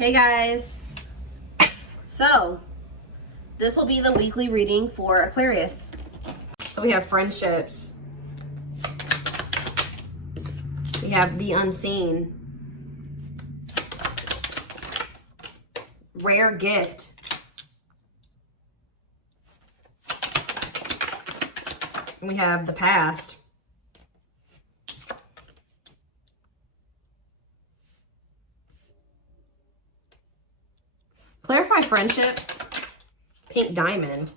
Hey guys, so this will be the weekly reading for Aquarius. So we have friendships, we have the unseen, rare gift, we have the past, clarify friendships, pink diamond,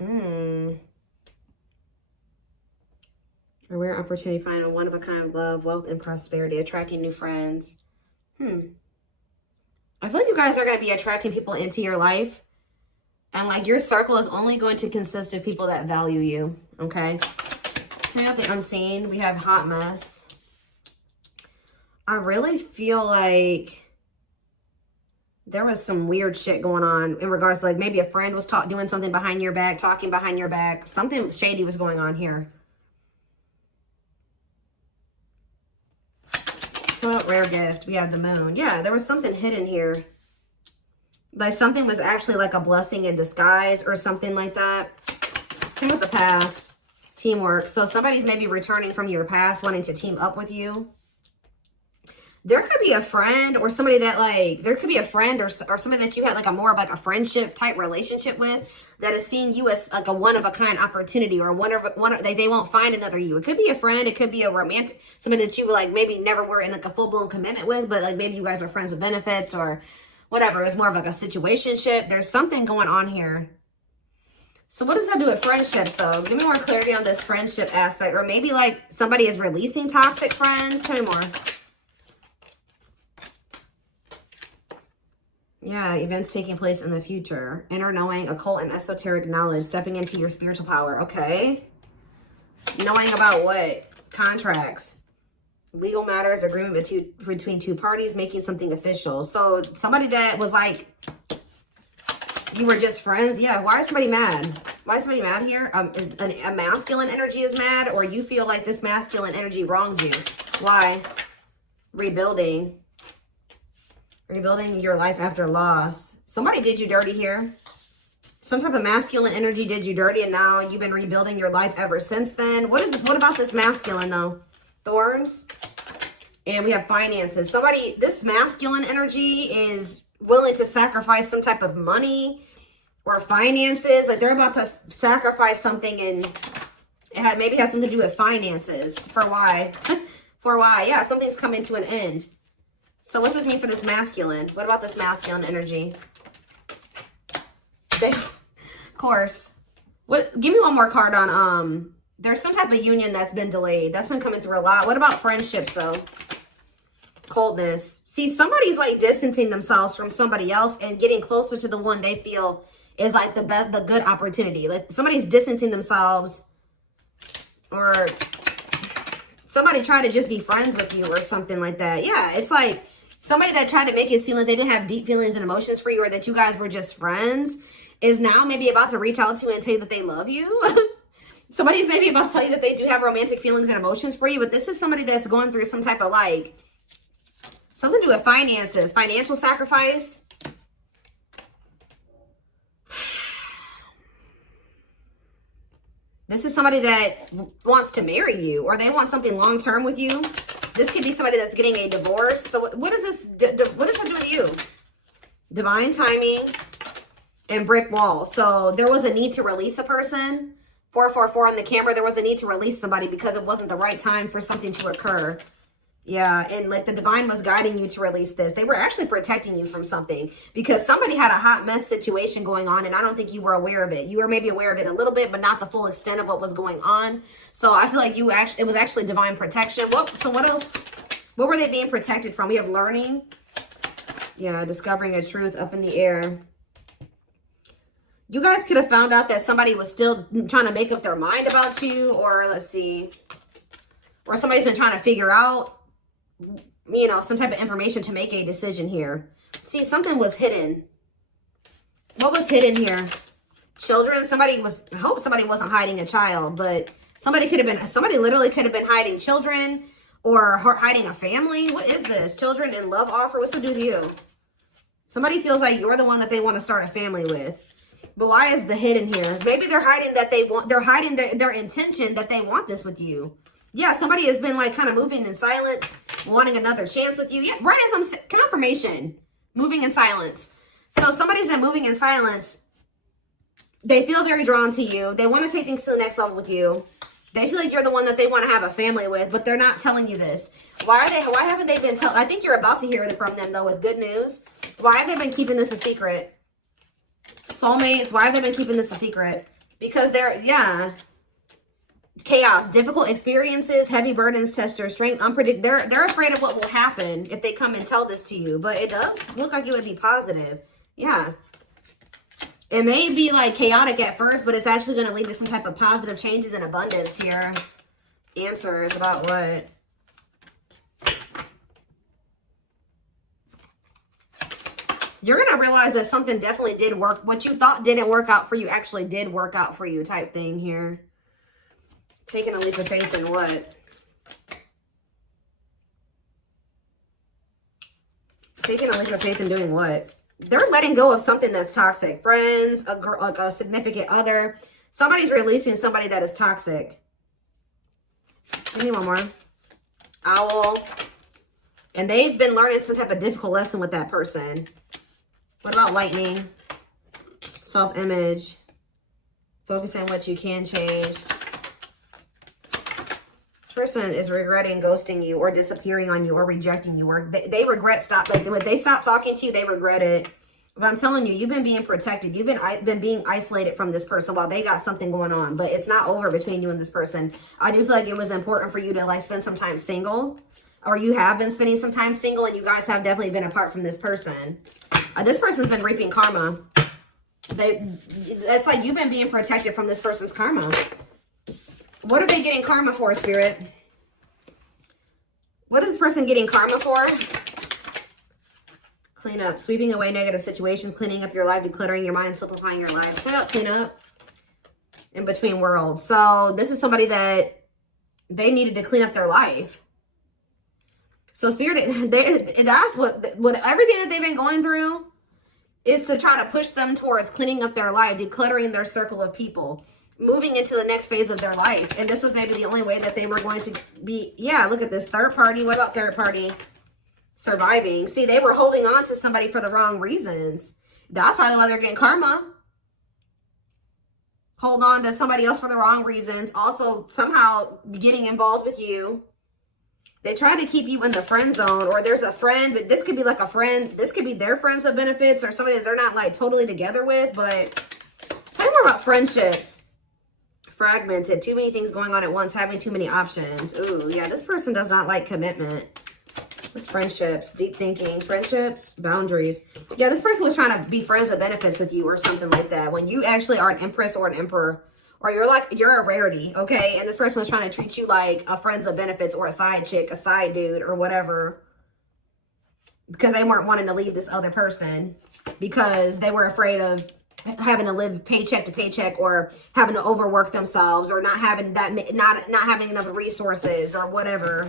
a rare opportunity to find a one-of-a-kind love, wealth, and prosperity, attracting new friends. I feel like you guys are going to be attracting people into your life, and like your circle is only going to consist of people that value you, okay? We have the unseen, we have hot mess. I really feel like there was some weird shit going on in regards to like maybe a friend was doing something behind your back, talking behind your back. Something shady was going on here. So rare gift, we have the moon. Yeah, there was something hidden here. Like something was actually like a blessing in disguise or something like that. Same with the past, teamwork. So somebody's maybe returning from your past, wanting to team up with you. There could be a friend or somebody that like, there could be a friend or somebody that you had like a more of like a friendship type relationship with that is seeing you as like a one-of-a-kind opportunity or they won't find another you. It could be a friend. It could be a romantic, somebody that you like maybe never were in like a full-blown commitment with, but like maybe you guys are friends with benefits or whatever. It's more of like a situationship. There's something going on here. So what does that do with friendships though? Give me more clarity on this friendship aspect, or maybe like somebody is releasing toxic friends. Tell me more. Yeah, events taking place in the future. Inner knowing, occult and esoteric knowledge, stepping into your spiritual power. Okay. Knowing about what? Contracts. Legal matters, agreement between two parties, making something official. So somebody that was like, you were just friends. Yeah, why is somebody mad? Why is somebody mad here? A masculine energy is mad, or you feel like this masculine energy wronged you. Why? Rebuilding. Rebuilding your life after loss. Somebody did you dirty here. Some type of masculine energy did you dirty, and now you've been rebuilding your life ever since then. What about this masculine though? Thorns. And we have finances. Somebody, this masculine energy is willing to sacrifice some type of money or finances. Like they're about to sacrifice something, and it maybe has something to do with finances. For why? For why? Yeah, something's coming to an end. So what's this mean for this masculine? What about this masculine energy? Of course. Give me one more card on, there's some type of union that's been delayed. That's been coming through a lot. What about friendships though? Coldness. See, somebody's like distancing themselves from somebody else and getting closer to the one they feel is like the good opportunity. Like somebody's distancing themselves, or somebody tried to just be friends with you or something like that. Yeah, it's like somebody that tried to make it seem like they didn't have deep feelings and emotions for you, or that you guys were just friends, is now maybe about to reach out to you and tell you that they love you. Somebody's maybe about to tell you that they do have romantic feelings and emotions for you, but this is somebody that's going through some type of like, something to do with finances, financial sacrifice. This is somebody that wants to marry you, or they want something long-term with you. This could be somebody that's getting a divorce. So what does this, what does that do with you? Divine timing and brick wall. So there was a need to release a person. 444 on the camera. There was a need to release somebody because it wasn't the right time for something to occur. Yeah, and like the divine was guiding you to release this. They were actually protecting you from something because somebody had a hot mess situation going on, and I don't think you were aware of it. You were maybe aware of it a little bit, but not the full extent of what was going on. So I feel like it was actually divine protection. So what else? What were they being protected from? We have learning. Yeah, discovering a truth, up in the air. You guys could have found out that somebody was still trying to make up their mind about you, or let's see, or somebody's been trying to figure out, you know, some type of information to make a decision here. See, something was hidden. What was hidden here? Children. I hope somebody wasn't hiding a child, but somebody literally could have been hiding children or hiding a family. What is this? Children in love offer. What's to do with you? Somebody feels like you're the one that they want to start a family with. But why is the hidden here? Maybe they're hiding that they're hiding their intention that they want this with you. Yeah, somebody has been like kind of moving in silence, wanting another chance with you. Yeah, right as I'm confirmation, moving in silence. So somebody's been moving in silence. They feel very drawn to you. They want to take things to the next level with you. They feel like you're the one that they want to have a family with, but they're not telling you this. Why haven't they been telling? I think you're about to hear it from them though with good news. Why have they been keeping this a secret? Soulmates, why have they been keeping this a secret? Because they're, chaos, difficult experiences, heavy burdens, test your strength, unpredictable. They're afraid of what will happen if they come and tell this to you, but it does look like it would be positive. Yeah. It may be like chaotic at first, but it's actually going to lead to some type of positive changes and abundance here. Answers about what? You're going to realize that something definitely did work. What you thought didn't work out for you actually did work out for you type thing here. Taking a leap of faith in what? Taking a leap of faith in doing what? They're letting go of something that's toxic. Friends, a girl, like a significant other. Somebody's releasing somebody that is toxic. Give me one more. Owl. And they've been learning some type of difficult lesson with that person. What about lightning? Self-image. Focus on what you can change. This person is regretting ghosting you or disappearing on you or rejecting you. Or they regret when they stop talking to you, they regret it. But I'm telling you, you've been being protected. You've been being isolated from this person while they got something going on. But it's not over between you and this person. I do feel like it was important for you to like spend some time single. Or you have been spending some time single and you guys have definitely been apart from this person. This person's been reaping karma. It's like you've been being protected from this person's karma. What are they getting karma for, Spirit? What is this person getting karma for? Clean up. Sweeping away negative situations. Cleaning up your life. Decluttering your mind. Simplifying your life. Clean up. In between worlds. So this is somebody that they needed to clean up their life. So Spirit, that's what everything that they've been going through is to try to push them towards cleaning up their life, decluttering their circle of people, moving into the next phase of their life. And this was maybe the only way that they were going to be, look at this third party. What about third party? Surviving. See, they were holding on to somebody for the wrong reasons. That's probably why they're getting karma. Hold on to somebody else for the wrong reasons. Also, somehow getting involved with you. They try to keep you in the friend zone, or there's a friend, but this could be like a friend. This could be their friends with benefits or somebody that they're not like totally together with. But tell me more about friendships. Fragmented. Too many things going on at once. Having too many options. Ooh, yeah. This person does not like commitment. With friendships. Deep thinking. Friendships. Boundaries. Yeah, this person was trying to be friends with benefits with you or something like that. When you actually are an empress or an emperor. Or you're a rarity, okay? And this person was trying to treat you like a friends of benefits or a side chick, a side dude, or whatever. Because they weren't wanting to leave this other person. Because they were afraid of having to live paycheck to paycheck or having to overwork themselves or not having not having enough resources or whatever.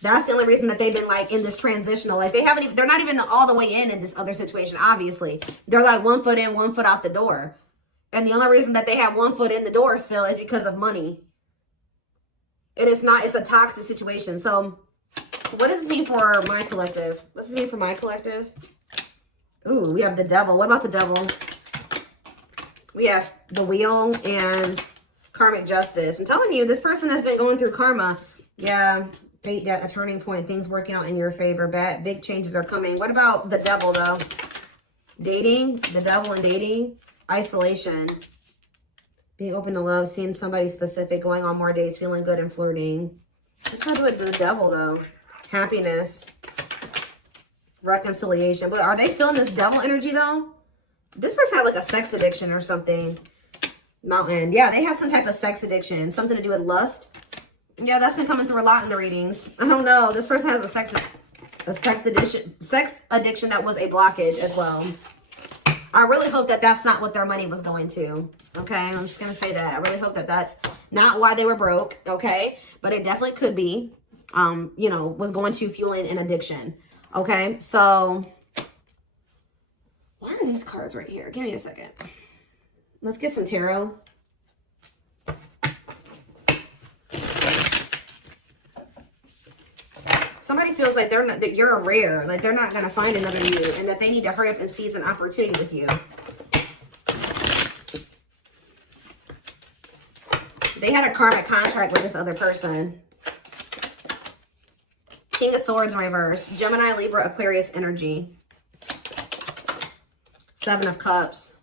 That's the only reason that they've been like in this transitional. Like they're not even all the way in this other situation, obviously. They're like 1 foot in, 1 foot out the door. And the only reason that they have 1 foot in the door still is because of money. And it's a toxic situation. So what does this mean for my collective? What does this mean for my collective? Ooh, we have the devil. What about the devil? We have the wheel and karmic justice. I'm telling you, this person has been going through karma. Yeah, fate, a turning point, things working out in your favor. Big changes are coming. What about the devil though? Dating, the devil and dating. Isolation, being open to love, seeing somebody specific, going on more dates, feeling good and flirting. What's that with the devil though? Happiness, reconciliation. But are they still in this devil energy though? This person had like a sex addiction or something. Mountain. Yeah, they have some type of sex addiction. Something to do with lust. Yeah, that's been coming through a lot in the readings. I don't know. This person has a sex addiction that was a blockage as well. I really hope that that's not what their money was going to. Okay, I'm just going to say that. I really hope that that's not why they were broke. Okay, but it definitely could be, was going to fueling an addiction. Okay, so these cards right here. Give me a second. Let's get some tarot. Somebody feels like they're not, that you're a rare, like they're not going to find another you, and that they need to hurry up and seize an opportunity with you. They had a karmic contract with this other person. King of Swords in reverse. Gemini, Libra, Aquarius energy. 7 of Cups.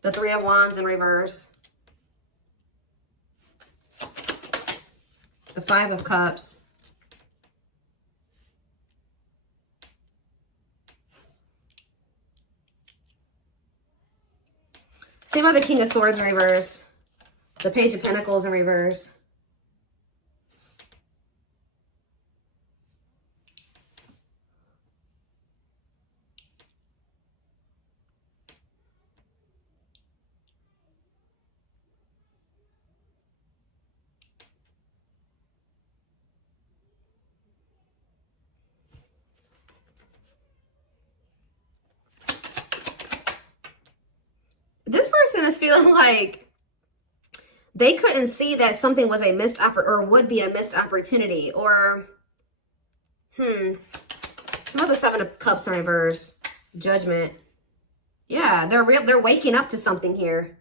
The 3 of Wands in reverse. The 5 of Cups. Same about the King of Swords in reverse. The Page of Pentacles in reverse. This person is feeling like they couldn't see that something was a missed or would be a missed opportunity, or some of the 7 of Cups in reverse. Judgment. Yeah, they're waking up to something here.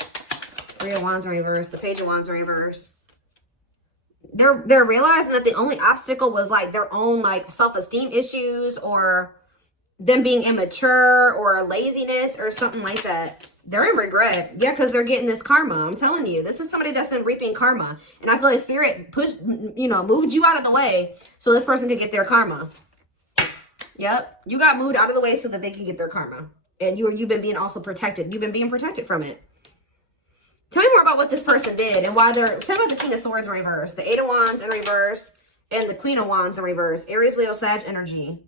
3 of Wands in reverse. The Page of Wands in reverse. They're realizing that the only obstacle was like their own like self-esteem issues, or them being immature, or laziness, or something like that. They're in regret. Yeah, because they're getting this karma. I'm telling you, this is somebody that's been reaping karma. And I feel like Spirit moved you out of the way so this person could get their karma. Yep. You got moved out of the way so that they can get their karma. And you've been being also protected. You've been being protected from it. Tell me more about what this person did and why they're... Tell me about the King of Swords in reverse. The 8 of Wands in reverse. And the Queen of Wands in reverse. Aries, Leo, Sag energy.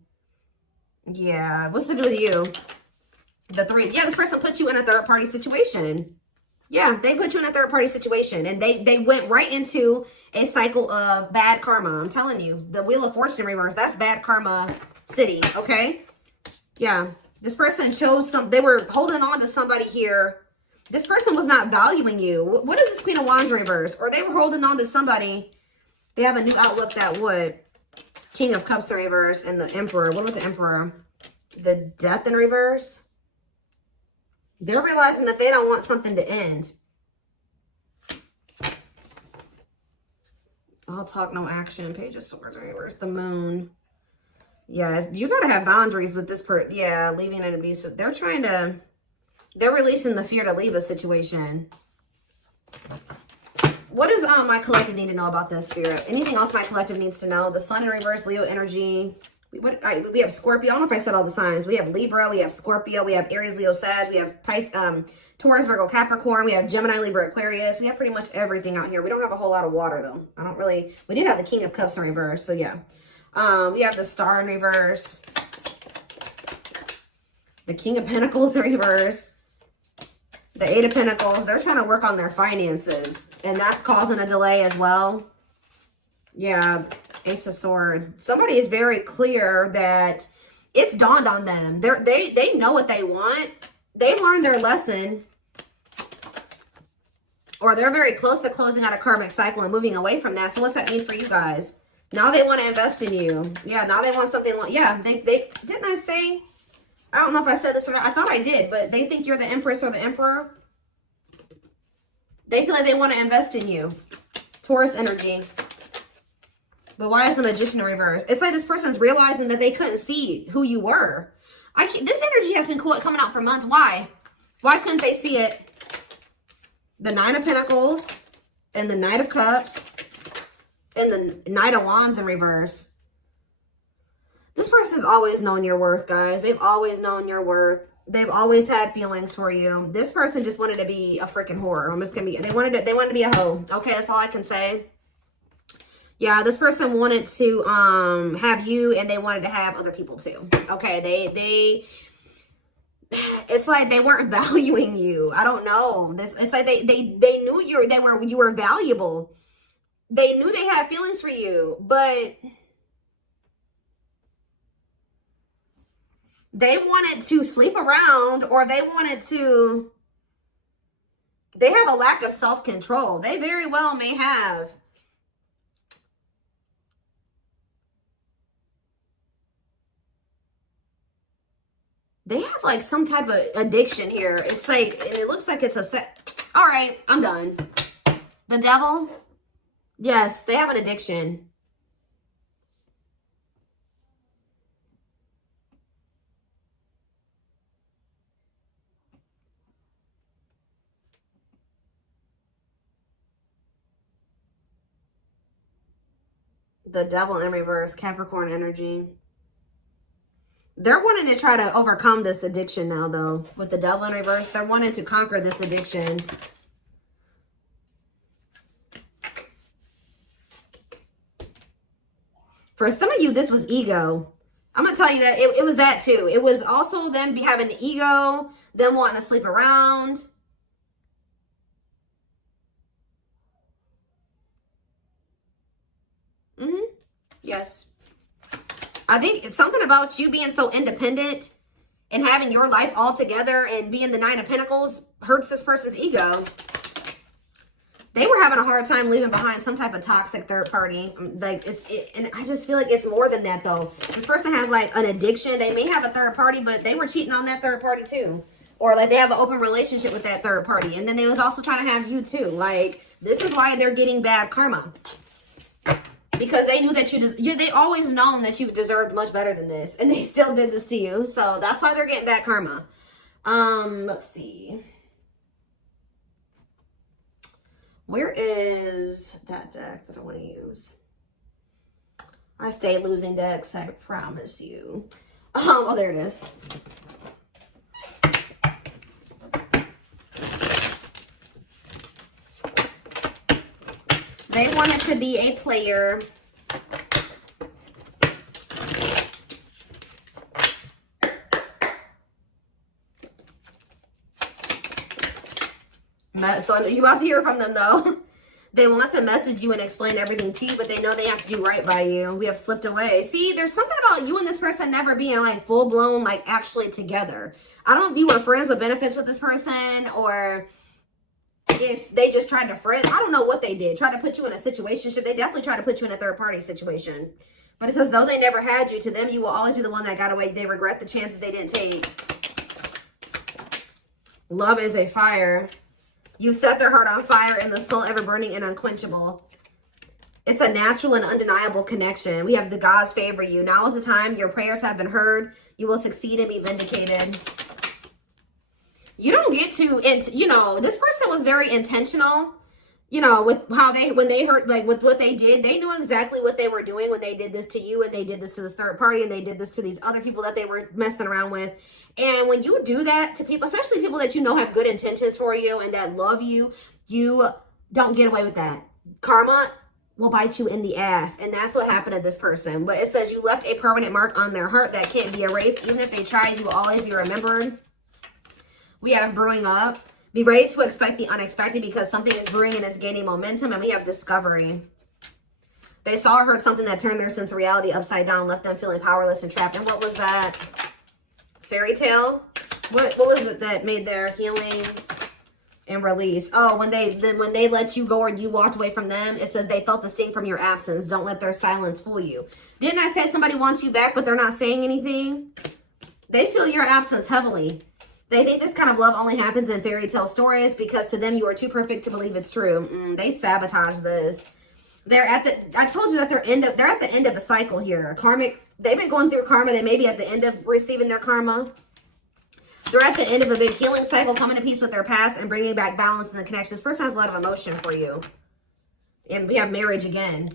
Yeah. What's to do with you? The 3. Yeah, this person put you in a third-party situation. Yeah, they put you in a third-party situation. And they went right into a cycle of bad karma. I'm telling you. The Wheel of Fortune in reverse. That's bad karma city. Okay? Yeah. This person chose they were holding on to somebody here. This person was not valuing you. What is this Queen of Wands in reverse? Or they were holding on to somebody. They have a new outlook that would. King of Cups in reverse and the Emperor. What was the Emperor? The Death in reverse. They're realizing that they don't want something to end. All talk, no action. Page of Swords in reverse. The Moon. Yes, you got to have boundaries with this person. Yeah, leaving an abusive. They're releasing the fear to leave a situation. What does my collective need to know about this, Spirit? Anything else my collective needs to know? The Sun in reverse, Leo energy. We have Scorpio. I don't know if I said all the signs. We have Libra. We have Scorpio. We have Aries, Leo, Sag. We have Taurus, Virgo, Capricorn. We have Gemini, Libra, Aquarius. We have pretty much everything out here. We don't have a whole lot of water, though. We did have the King of Cups in reverse, so yeah. We have the Star in reverse. The King of Pentacles in reverse. The 8 of Pentacles. They're trying to work on their finances. And that's causing a delay as well. Yeah. Ace of Swords. Somebody is very clear that it's dawned on them. They know what they want. They learned their lesson. Or they're very close to closing out a karmic cycle and moving away from that. So what's that mean for you guys? Now they want to invest in you. Yeah, now they want something. Yeah, they didn't I say? I don't know if I said this or not. I thought I did, but they think you're the Empress or the Emperor. They feel like they want to invest in you. Taurus energy. But why is the Magician in reverse? It's like this person's realizing that they couldn't see who you were. This energy has been coming out for months. Why? Why couldn't they see it? The 9 of Pentacles and the Knight of Cups and the Knight of Wands in reverse. This person's always known your worth, guys. They've always known your worth. They've always had feelings for you. This person just wanted to be a freaking whore. They wanted to be a hoe. Okay, that's all I can say. Yeah, this person wanted to have you, and they wanted to have other people too. Okay, it's like they weren't valuing you. I don't know. It's like they knew you were valuable. They knew they had feelings for you, but They wanted to sleep around, or they wanted to, they have a lack of self-control. They very well may have. They have like some type of addiction here. It's like, it looks like it's a set. All right, I'm done. The devil. Yes, they have an addiction. The devil in reverse, Capricorn energy. They're wanting to try to overcome this addiction now, though. With the devil in reverse, they're wanting to conquer this addiction. For some of you, this was ego. I'm going to tell you that it was that too. It was also them having ego, them wanting to sleep around. Yes. I think it's something about you being so independent and having your life all together and being the Nine of Pentacles hurts this person's ego. They were having a hard time leaving behind some type of toxic third party. Like and I just feel like it's more than that though. This person has like an addiction. They may have a third party, but they were cheating on that third party too. Or like they have an open relationship with that third party. And then they was also trying to have you too. Like this is why they're getting bad karma. Because they knew that they always known that you deserved much better than this. And they still did this to you. So that's why they're getting bad karma. Let's see. Where is that deck that I want to use? I stay losing decks, I promise you. Oh, there it is. They wanted to be a player. So you're about to hear from them though. They want to message you and explain everything to you, but they know they have to do right by you. We have slipped away. See, there's something about you and this person never being like full blown, like actually together. I don't know if you were friends with benefits with this person or if they just tried to friend. I don't know what they did. Try to put you in a situationship. They definitely tried to put you in a third party situation. But it says, though they never had you, to them, you will always be the one that got away. They regret the chances they didn't take. Love is a fire. You set their heart on fire and the soul ever burning and unquenchable. It's a natural and undeniable connection. We have the gods favor you. Now is the time. Your prayers have been heard. You will succeed and be vindicated. You don't get to, you know, this person was very intentional, you know, with how when they heard, like with what they did, they knew exactly what they were doing when they did this to you and they did this to the third party and they did this to these other people that they were messing around with. And when you do that to people, especially people that you know have good intentions for you and that love you, you don't get away with that. Karma will bite you in the ass. And that's what happened to this person. But it says you left a permanent mark on their heart that can't be erased. Even if they tried, you will always be remembered. We have brewing up. Be ready to expect the unexpected because something is brewing and it's gaining momentum. And we have discovery. They saw or heard something that turned their sense of reality upside down, left them feeling powerless and trapped. And what was that? Fairy tale? What was it that made their healing and release? Oh, when they let you go or you walked away from them, it says they felt the sting from your absence. Don't let their silence fool you. Didn't I say somebody wants you back, but they're not saying anything? They feel your absence heavily. They think this kind of love only happens in fairy tale stories because to them you are too perfect to believe it's true. They sabotage this. I told you that they're at the end of a cycle here. Karmic, they've been going through karma. They may be at the end of receiving their karma. They're at the end of a big healing cycle, coming to peace with their past and bringing back balance in the connection. This person has a lot of emotion for you. And we have marriage again.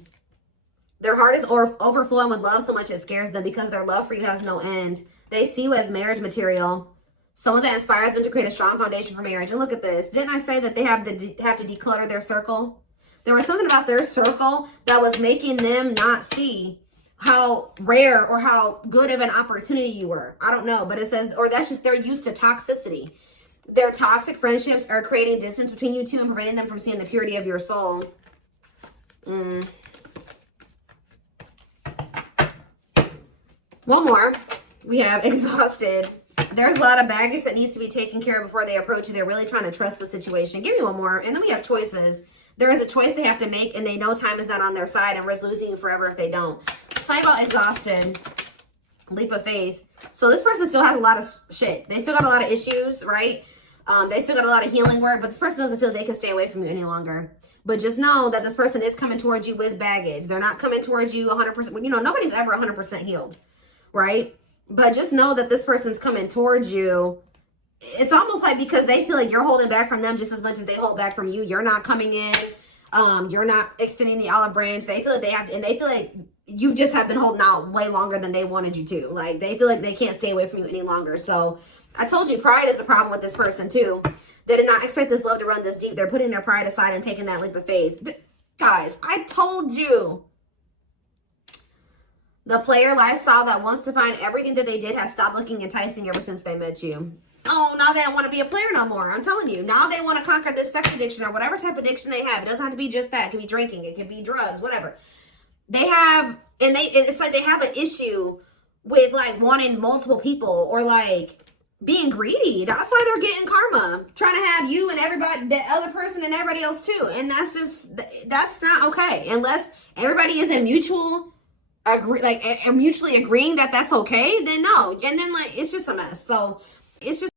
Their heart is overflowing with love so much it scares them because their love for you has no end. They see you as marriage material. Someone that inspires them to create a strong foundation for marriage. And look at this. Didn't I say that they have to declutter their circle? There was something about their circle that was making them not see how rare or how good of an opportunity you were. I don't know, but it says, or that's just they're used to toxicity. Their toxic friendships are creating distance between you two and preventing them from seeing the purity of your soul. One more. We have exhausted. There's a lot of baggage that needs to be taken care of before they approach you. They're really trying to trust the situation. Give me one more. And then we have choices. There is a choice they have to make, and they know time is not on their side and risk losing you forever if they don't. Tell me about exhausted. Leap of faith. So this person still has a lot of shit. They still got a lot of issues, right? They still got a lot of healing work, but this person doesn't feel they can stay away from you any longer. But just know that this person is coming towards you with baggage. They're not coming towards you 100%. You know, nobody's ever 100% healed, right? But just know that this person's coming towards you. It's almost like because they feel like you're holding back from them just as much as they hold back from you. You're not coming in. You're not extending the olive branch. They feel like they have to, and they feel like you just have been holding out way longer than they wanted you to. Like, they feel like they can't stay away from you any longer. So I told you, pride is a problem with this person too. They did not expect this love to run this deep. They're putting their pride aside and taking that leap of faith. Guys, I told you. The player lifestyle that wants to find everything that they did has stopped looking enticing ever since they met you. Oh, now they don't want to be a player no more. I'm telling you. Now they want to conquer this sex addiction or whatever type of addiction they have. It doesn't have to be just that. It can be drinking. It can be drugs, whatever. They have, and it's like they have an issue with like wanting multiple people or like being greedy. That's why they're getting karma. Trying to have you and everybody, the other person and everybody else too. And that's just, that's not okay. Unless everybody is in mutual agree, like mutually agreeing that that's okay, then no. And then like, it's just a mess. So it's just